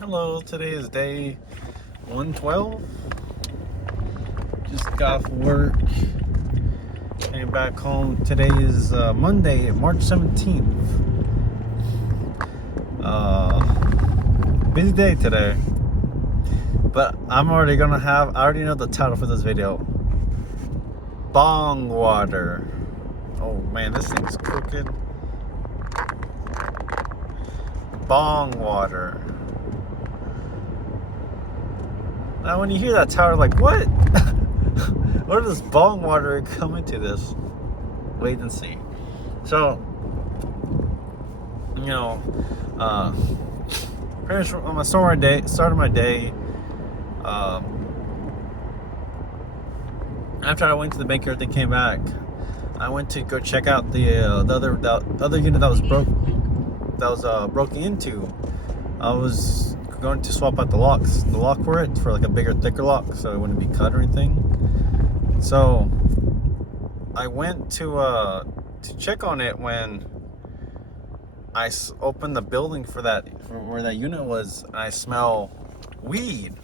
Hello, today is day 112. Just got off work, came back home. Today is Monday, March 17th. Busy day today, but I already know the title for this video. Bong water. Oh man, this thing's crooked. Bong water. Now, when you hear that title, like, what? Where does bong water come into this? Wait and see. So, pretty much on my started my day. After I went to the bank, everything came back. I went to go check out the other unit that was broken into. I was going to swap out the lock for it, for like a bigger, thicker lock, so it wouldn't be cut or anything. So I went to check on it when I opened the building for where that unit was, and I smell weed.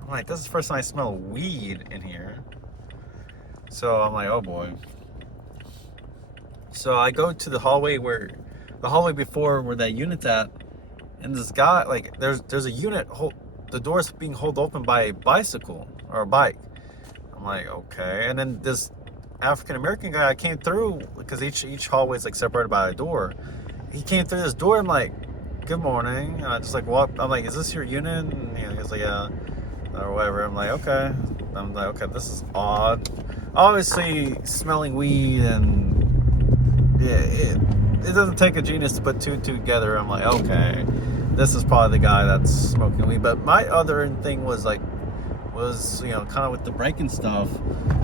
I'm like, this is the first time I smell weed in here. So I'm like, oh boy. So I go to the hallway before where that unit's at, and this guy, like, there's a unit, the door's being held open by a bicycle or a bike. I'm like, okay. And then this African American guy came through, because each hallway is like separated by a door. He came through this door. I'm like, good morning. And I just like walked. I'm like, is this your unit? And he was like, yeah, or whatever. I'm like, okay. I'm like, okay, this is odd. Obviously, smelling weed, and yeah, it doesn't take a genius to put two and two together. I'm like, okay, this is probably the guy that's smoking weed. But my other thing was kind of with the break-in stuff.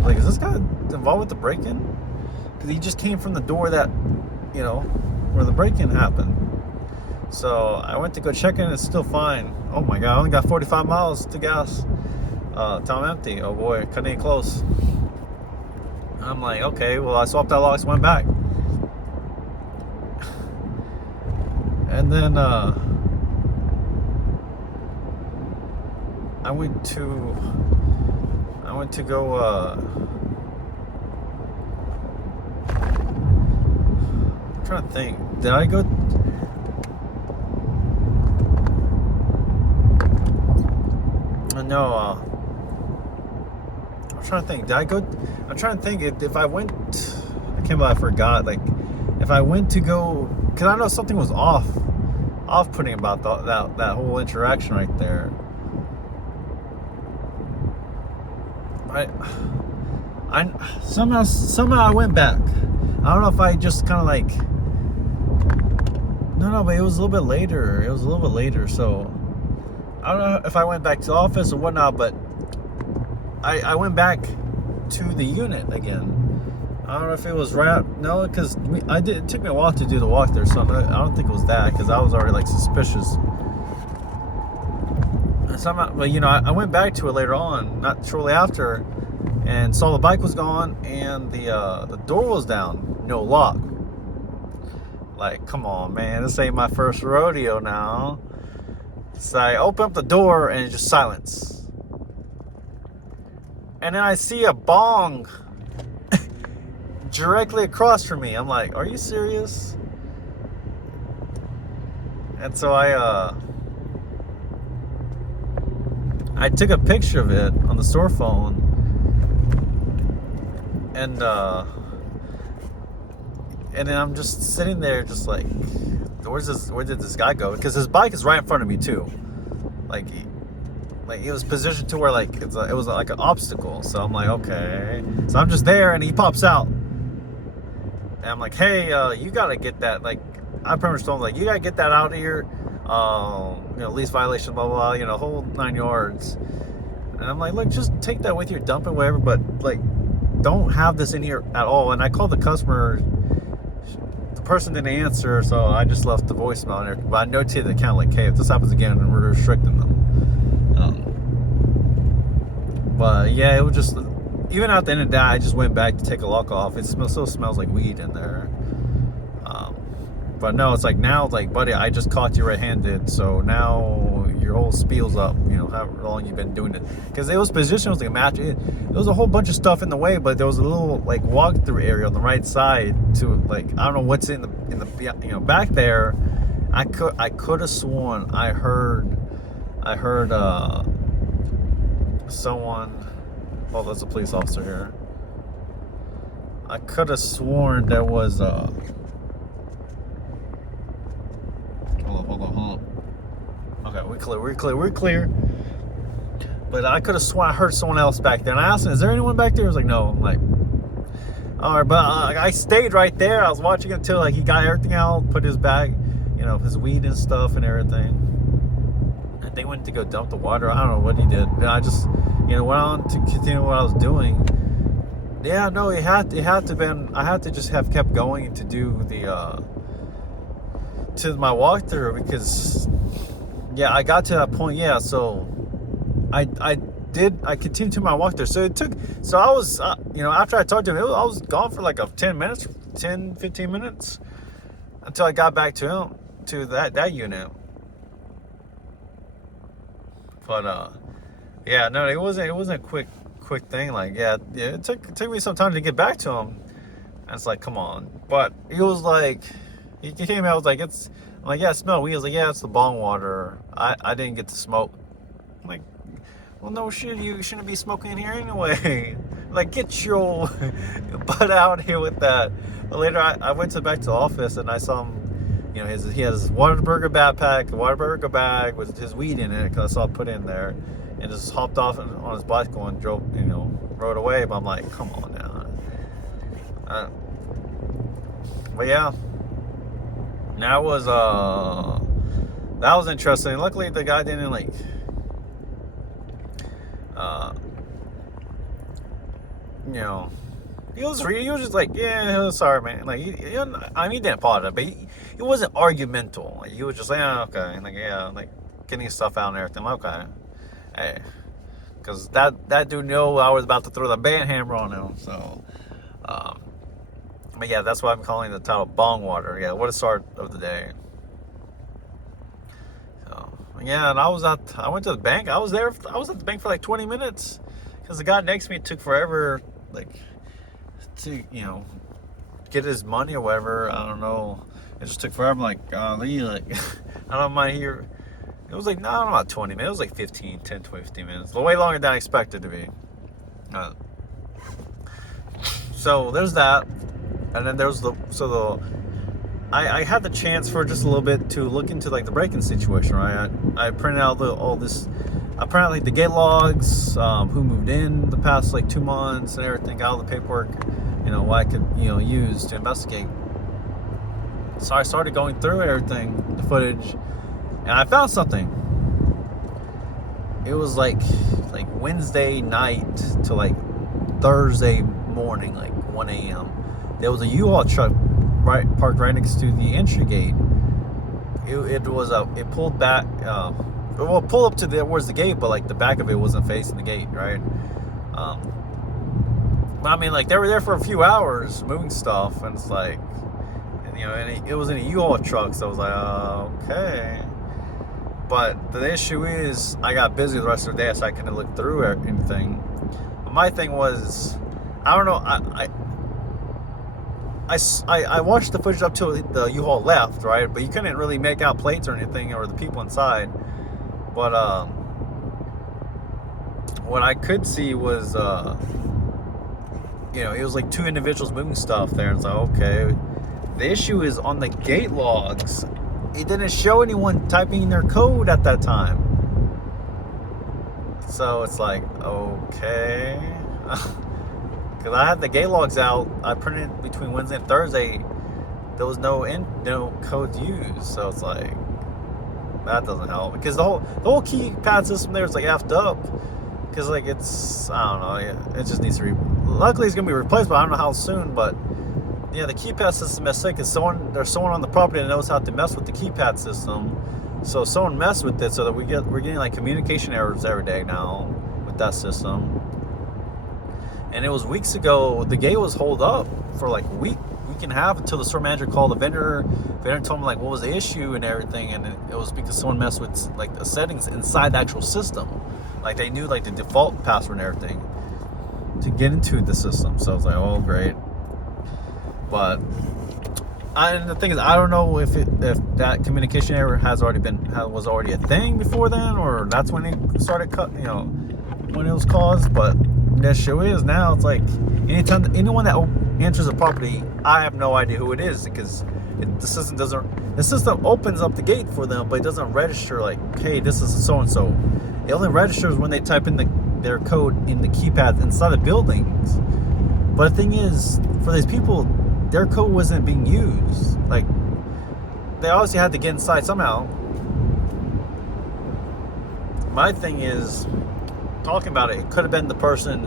Like, is this guy involved with the break-in? Because he just came from the door that, where the break-in happened. So I went to go check in. It's still fine. Oh my God, I only got 45 miles to gas. Time empty. Oh boy, cutting it close. I'm like, okay, well, I swapped out locks, went back. And then I went to go I'm trying to think. Did I go No, I'm trying to think. I'm trying to think if I went. I can't believe I forgot. Like, if I went to go, because I know something was off-putting about that whole interaction right there. I somehow I went back. I don't know if I just kind of like. No, but it was a little bit later. So I don't know if I went back to the office or whatnot, but I went back to the unit again. I don't know if it was no, because it took me a while to do the walk there, so I don't think it was that, because I was already like suspicious. And somehow, but I went back to it later on, not shortly after, and saw the bike was gone and the door was down, no lock. Like, come on, man, this ain't my first rodeo now. So I open up the door and it's just silence. And then I see a bong directly across from me. I'm like, are you serious? And so I took a picture of it on the store phone. And then I'm just sitting there just like, where did this guy go? Because his bike is right in front of me too. Like it was positioned to where like it was like an obstacle. So I'm like, okay. So I'm just there, and he pops out, and I'm like, hey, you gotta get that. Like, I pretty much told him, like, you gotta get that out of here. Lease violation, blah blah blah. Whole 9 yards. And I'm like, look, just take that with you, dump it, whatever. But like, don't have this in here at all. And I called the customer. The person didn't answer, so I just left the voicemail in there. But I notated the account, like, hey, if this happens again, we're restricting them. But yeah, it was just, even at the end of that, I just went back to take a lock off. It still smells like weed in there. But no, it's like now, it's like, buddy, I just caught you red-handed, so now your whole spiel's up. You know, how long you've been doing it? Because it was positioned, it was like a match. There was a whole bunch of stuff in the way, but there was a little like walk-through area on the right side to like, I don't know what's in the back there. I could have sworn I heard someone. Oh, there's a police officer here. I could have sworn there was Hold up. Okay, we're clear. But I could have sworn I heard someone else back there. And I asked him, is there anyone back there? He was like, no. I'm like, all right, but I stayed right there. I was watching it until like he got everything out, put his bag, his weed and stuff and everything. And they went to go dump the water. I don't know what he did. And I just, went on to continue what I was doing. Yeah, no, it had to been. I had to just have kept going to do the to my walkthrough because I got to that point. Yeah, so I continued to my walkthrough. So I was after I talked to him, I was gone for like 15 minutes until I got back to him to that unit. But no, it wasn't a quick thing. Like it took me some time to get back to him. And it's like, come on. But he was like, he came out, was like, I'm like, yeah, I smell weed. He was like, yeah, it's the bong water. I didn't get to smoke. I'm like, well, no shit, you shouldn't be smoking in here anyway. Like, get your butt out here with that. But later, I went back to the office and I saw him. He has his Whataburger backpack, a Whataburger bag with his weed in it, because I saw it put in there, and just hopped off on his bicycle and drove, rode away. But I'm like, come on now. But yeah, that was interesting. Luckily, the guy didn't like. He was just like, yeah, sorry, man. Like, he didn't apologize, but he wasn't argumental. Like, he was just like, okay, like, yeah, like getting his stuff out and everything. I'm like, okay, hey, because that dude knew I was about to throw the band hammer on him. So, but yeah, that's why I'm calling the title Bong Water. Yeah, what a start of the day. So, yeah, and I went to the bank. I was at the bank for like 20 minutes because the guy next to me took forever, like, to get his money or whatever. I don't know. It just took forever. I'm like, golly, like I don't mind here. It was like not 20 minutes. It was like 10, 15 minutes. Way longer than I expected to be. So there's that, and then there's I had the chance for just a little bit to look into like the break-in situation, right? I printed out all this. Apparently the gate logs, who moved in the past like 2 months and everything, got all the paperwork, what I could, use to investigate. So I started going through everything, the footage, and I found something. It was like Wednesday night to like Thursday morning, like 1 a.m. There was a U-Haul truck parked right next to the entry gate. It pulled back, pull up to where's the gate, but like the back of it wasn't facing the gate, right? But I mean, like, they were there for a few hours moving stuff, and it's like, and it was in a U-Haul truck, so I was like, okay. But the issue is, I got busy the rest of the day, so I couldn't look through anything. But my thing was, I don't know, I watched the footage up till the U-Haul left, right? But you couldn't really make out plates or anything, or the people inside. But what I could see was, it was like 2 individuals moving stuff there. And it's like, okay. The issue is on the gate logs, it didn't show anyone typing in their code at that time. So it's like, okay. Because I had the gate logs out. I printed between Wednesday and Thursday. There was no code used. So it's like, that doesn't help. Because the whole keypad system there is like effed up. Because like it's, I don't know, it just needs to luckily it's going to be replaced, but I don't know how soon. But yeah, the keypad system is sick. Because there's someone on the property that knows how to mess with the keypad system. So someone messed with it, so that we're getting like communication errors every day now with that system. And it was weeks ago, the gate was holed up for like weeks week and a half until the store manager called the vendor. Vendor told him like what was the issue and everything, and it was because someone messed with like the settings inside the actual system. Like they knew like the default password and everything to get into the system. So I was like, oh great. But and the thing is, I don't know if that communication error was already a thing before then, or that's when it started when it was caused. But that show is now. It's like anytime anyone that enters a property, I have no idea who it is because the system opens up the gate for them, but it doesn't register like, hey, this is so and so. It only registers when they type in their code in the keypads inside the buildings. But the thing is, for these people, their code wasn't being used. Like, they obviously had to get inside somehow. My thing is, talking about it could have been the person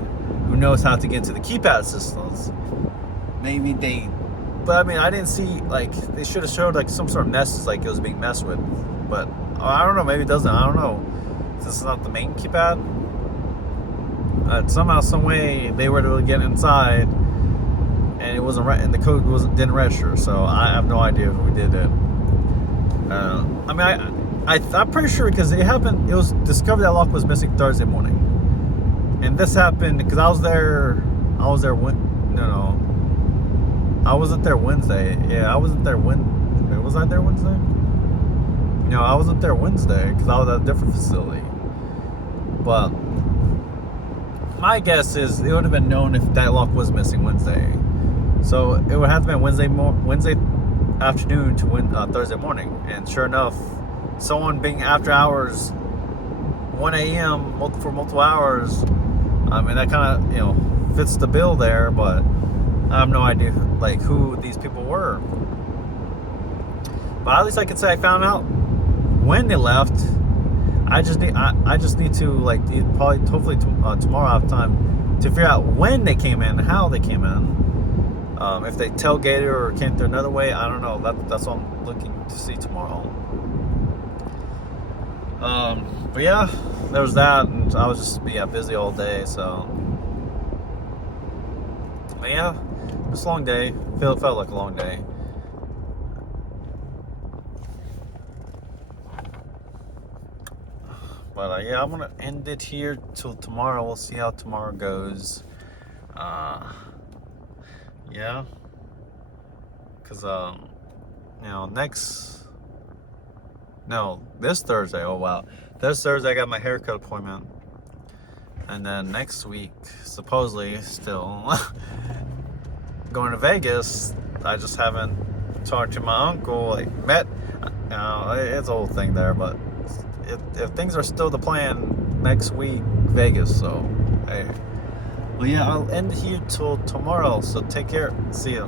who knows how to get into the keypad systems. Maybe but I mean, I didn't see, like, they should have showed, like, some sort of message, like it was being messed with. But, I don't know, maybe it doesn't, I don't know. This is not the main keypad. Somehow, some way, they were able to get inside, and it wasn't right, and the code didn't register. So I have no idea who did it. I mean, I'm pretty sure because it happened. It was discovered that lock was missing Thursday morning, and this happened because I was there. I wasn't there Wednesday. Yeah, I wasn't there was I there Wednesday? No, I wasn't there Wednesday because I was at a different facility. But my guess is it would have been known if that lock was missing Wednesday. So it would have to be Wednesday afternoon to Thursday morning. And sure enough, someone being after hours, 1 a.m. for multiple hours, I mean, that kind of, fits the bill there, but I have no idea like who these people were. But at least I could say I found out when they left. I just need to like hopefully tomorrow I have time to figure out when they came in, how they came in. If they tailgated or came through another way, I don't know. That's what I'm looking to see tomorrow. But yeah, there was that, and I was just busy all day. So, but yeah, it was a long day. Felt like a long day. But yeah, I'm gonna end it here till tomorrow. We'll see how tomorrow goes. Yeah, because this Thursday. Oh wow, this Thursday I got my haircut appointment, and then next week supposedly still going to Vegas. I just haven't talked to my uncle. It's a whole thing there, but. If things are still the plan, next week Vegas. So hey, well yeah, I'll end here till tomorrow. So take care. See ya.